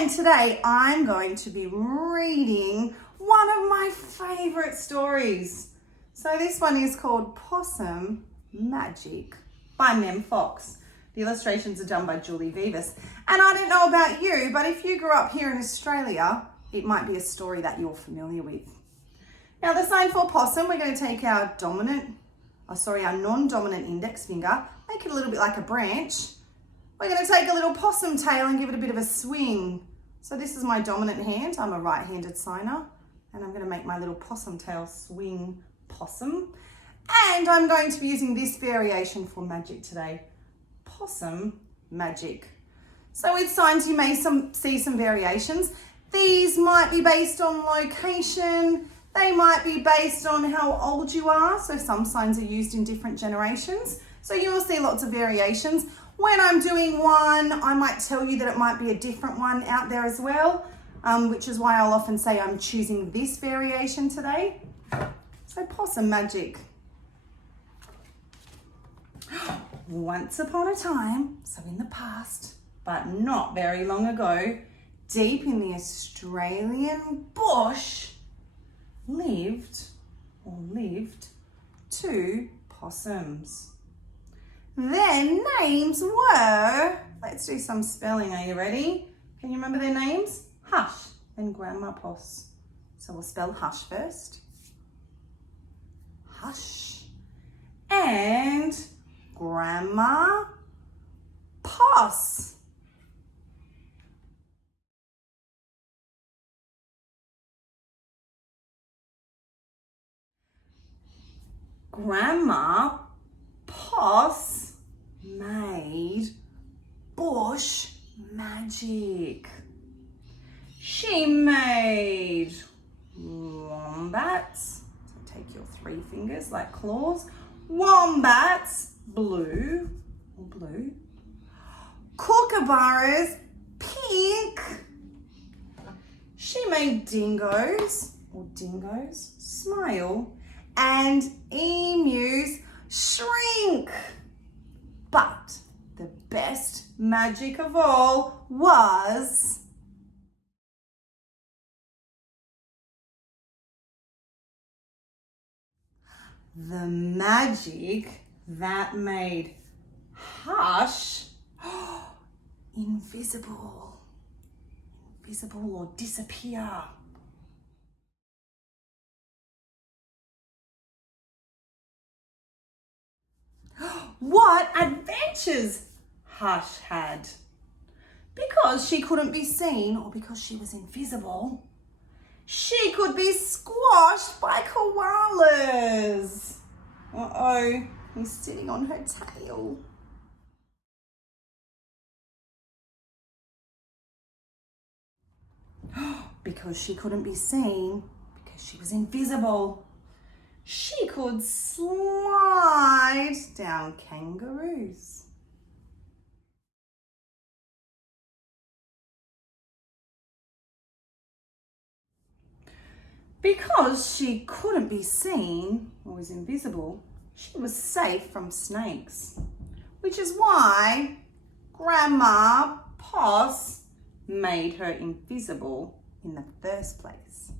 And today I'm going to be reading one of my favorite stories. So this one is called Possum Magic by Mem Fox. The illustrations are done by Vivas. And I don't know about you, but if you grew up here in Australia, it might be a story that you're familiar with. Now the sign for possum, we're going to take our non-dominant index finger, make it a little bit like a branch. We're going to take a little possum tail and give it a bit of a swing. So this is my dominant hand. I'm a right-handed signer, and I'm going to make my little possum tail swing possum. And I'm going to be using this variation for magic today, Possum Magic. So with signs, you may see some variations. These might be based on location. They might be based on how old you are. So some signs are used in different generations. So you will see lots of variations. When I'm doing one, I might tell you that it might be a different one out there as well, which is why I'll often say I'm choosing this variation today. So Possum Magic. Once upon a time, so in the past, but not very long ago, deep in the Australian bush, lived two possums. Their names were, let's do some spelling, are you ready? Can you remember their names? Hush and Grandma Poss. So we'll spell Hush first. Hush. And Grandma Poss. Grandma Poss made bush magic. She made wombats, so take your 3 fingers like claws, wombats, blue, kookaburras, pink. She made dingoes, smile, and emus, shrink. But the best magic of all was the magic that made Hush invisible or disappear. What adventures Hush had! Because she couldn't be seen or because she was invisible, she could be squashed by koalas. Uh-oh, he's sitting on her tail. Because she couldn't be seen, because she was invisible, she could slide down kangaroos. Because she couldn't be seen or was invisible, she was safe from snakes, which is why Grandma Poss made her invisible in the first place.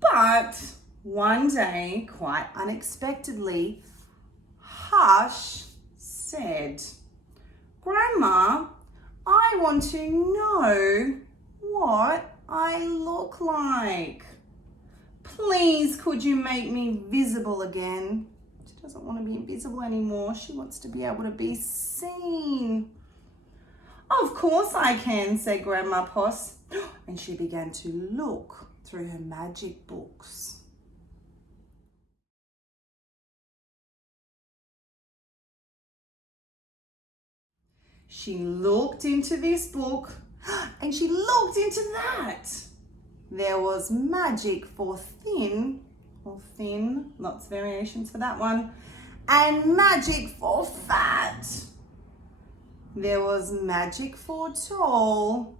But one day, quite unexpectedly, Hush said, "Grandma, I want to know what I look like. Please, could you make me visible again?" She doesn't want to be invisible anymore. She wants to be able to be seen. "Of course I can," said Grandma Poss, and she began to look through her magic books. She looked into this book and she looked into that. There was magic for thin, lots of variations for that one, and magic for fat. There was magic for tall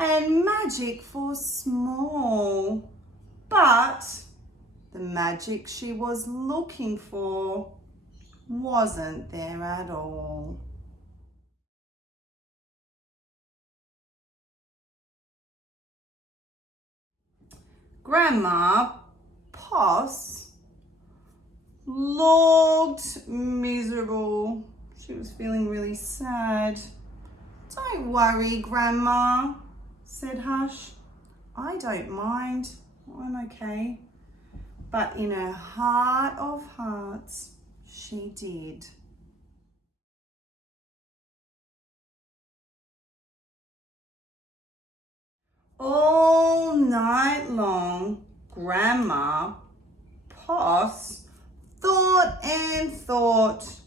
and magic for small. But the magic she was looking for wasn't there at all. Grandma Poss looked miserable. She was feeling really sad. "Don't worry, Grandma," said Hush. "I don't mind. I'm okay." But in her heart of hearts, she did. All night long, Grandma Poss thought and thought.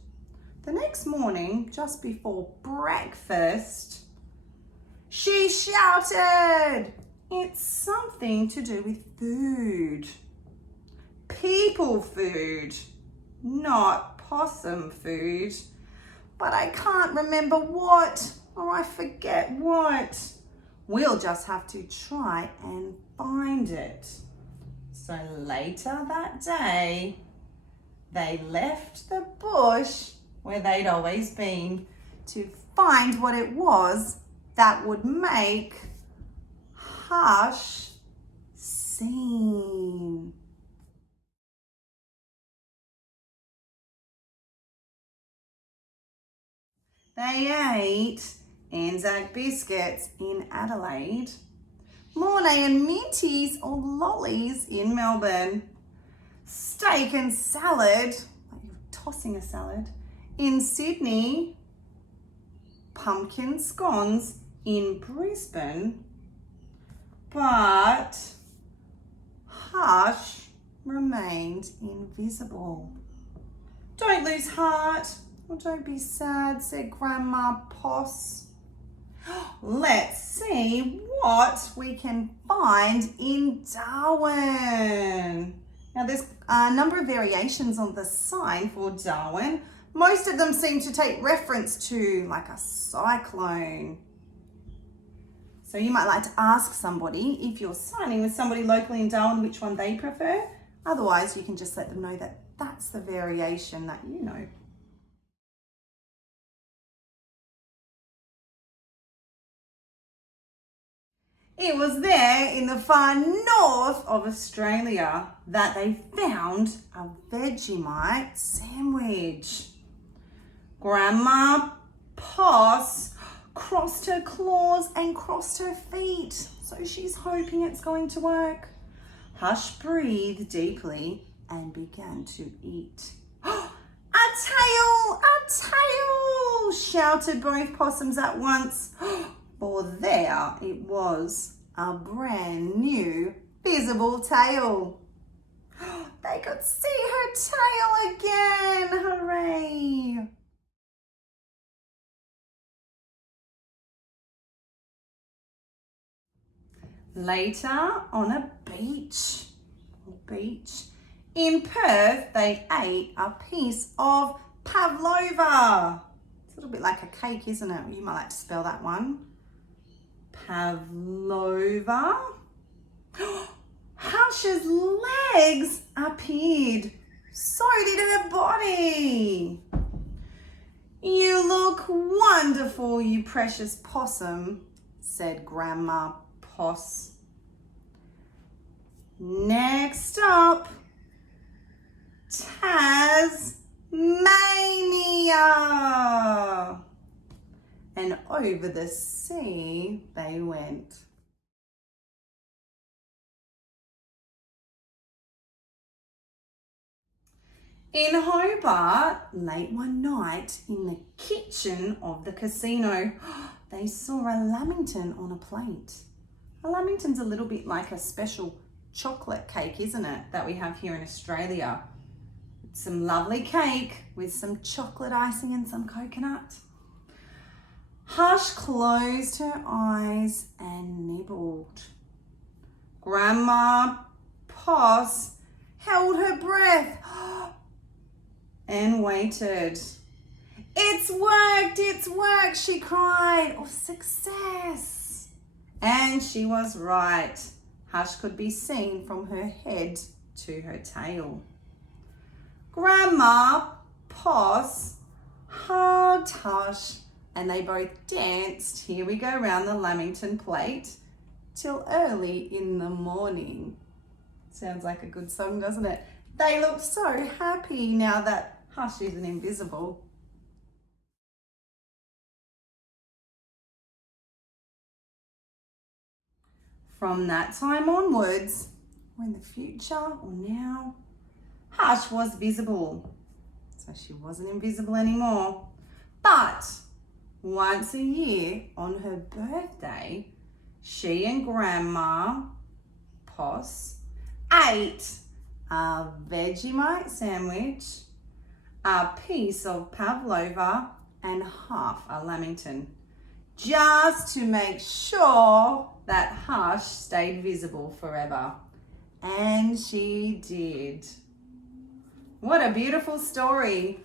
The next morning, just before breakfast, she shouted, "It's something to do with food. People food, not possum food. But I can't remember what, or I forget what. We'll just have to try and find it." So later that day, they left the bush where they'd always been to find what it was that would make Hush sing. They ate Anzac biscuits in Adelaide, Mornay and Minties or lollies in Melbourne, steak and salad, like you're tossing a salad, in Sydney, pumpkin scones in Brisbane, but Hush remained invisible. "Don't lose heart, or don't be sad," said Grandma Poss. "Let's see what we can find in Darwin." Now there's a number of variations on the sign for Darwin. Most of them seem to take reference to like a cyclone. So you might like to ask somebody, if you're signing with somebody locally in Darwin, which one they prefer. Otherwise, you can just let them know that that's the variation that you know. It was there in the far north of Australia that they found a Vegemite sandwich. Grandma Poss crossed her claws and crossed her feet, so she's hoping it's going to work. Hush breathed deeply and began to eat. "A tail! A tail!" shouted both possums at once. For there it was, a brand new visible tail. They could see her tail again. Hooray! Later on a beach in Perth, they ate a piece of Pavlova. It's a little bit like a cake, isn't it? You might like to spell that one. Pavlova. Hush's legs appeared. So did her body. "You look wonderful, you precious possum," said Grandma Poss. Next up, Tasmania. And over the sea they went. In Hobart, late one night in the kitchen of the casino, they saw a Lamington on a plate. A Lamington's a little bit like a special chocolate cake, isn't it, that we have here in Australia. It's some lovely cake with some chocolate icing and some coconut. Hush closed her eyes and nibbled. Grandma Poss held her breath and waited. It's worked, she cried. "Oh, success!" And she was right. Hush could be seen from her head to her tail. Grandma Poss hugged Hush and they both danced, here we go, round the Lamington plate till early in the morning. Sounds like a good song, doesn't it? They look so happy now that Hush isn't invisible. From that time onwards, or in the future or now, Hush was visible. So she wasn't invisible anymore. But once a year on her birthday, she and Grandma Poss ate a Vegemite sandwich, a piece of Pavlova, and half a Lamington, just to make sure that Hush stayed visible forever. And she did. What a beautiful story.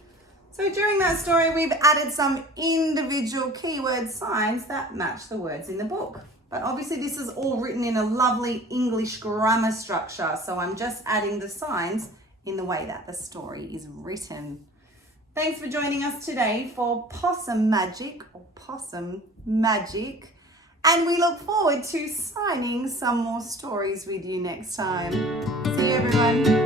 So during that story, we've added some individual keyword signs that match the words in the book. But obviously this is all written in a lovely English grammar structure. So I'm just adding the signs in the way that the story is written. Thanks for joining us today for Possum Magic or Possum Magic. And we look forward to signing some more stories with you next time. See you, everyone.